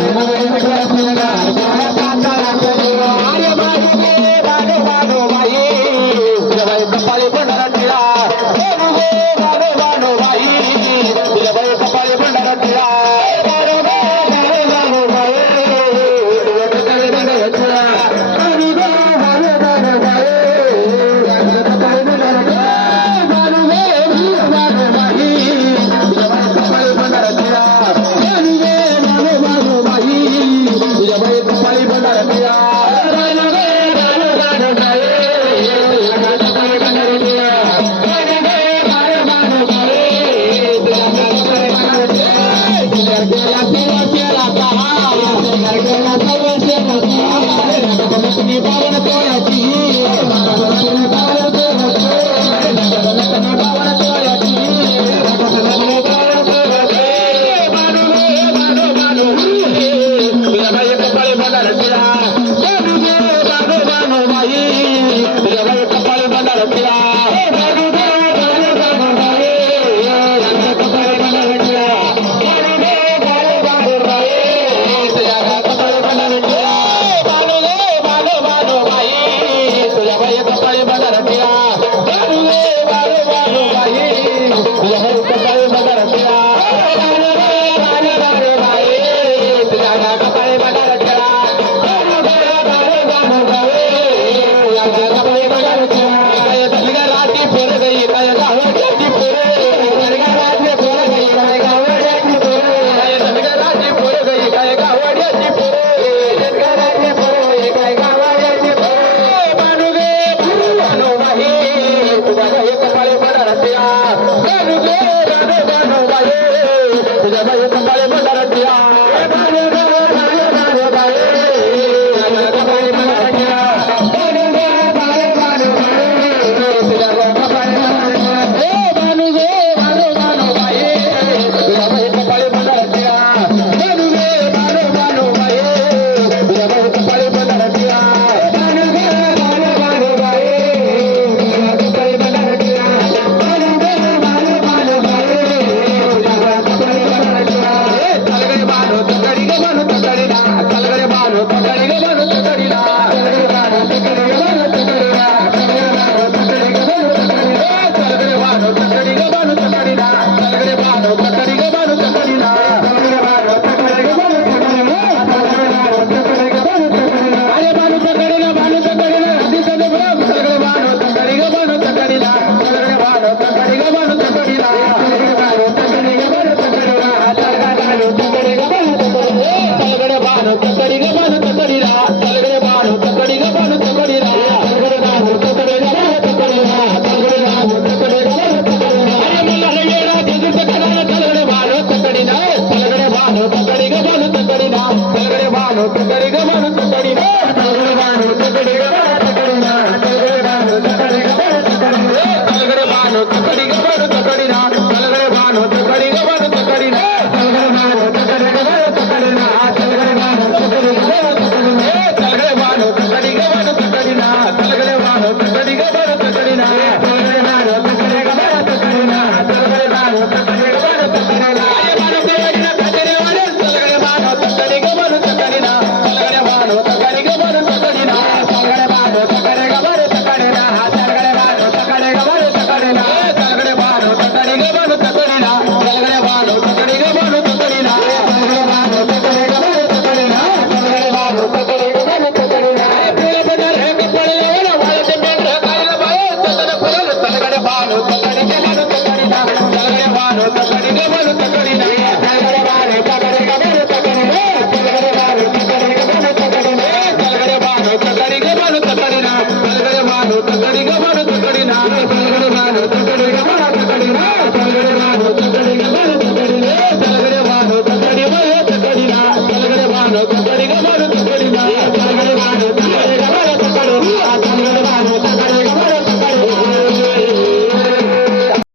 Gracias. de la Manab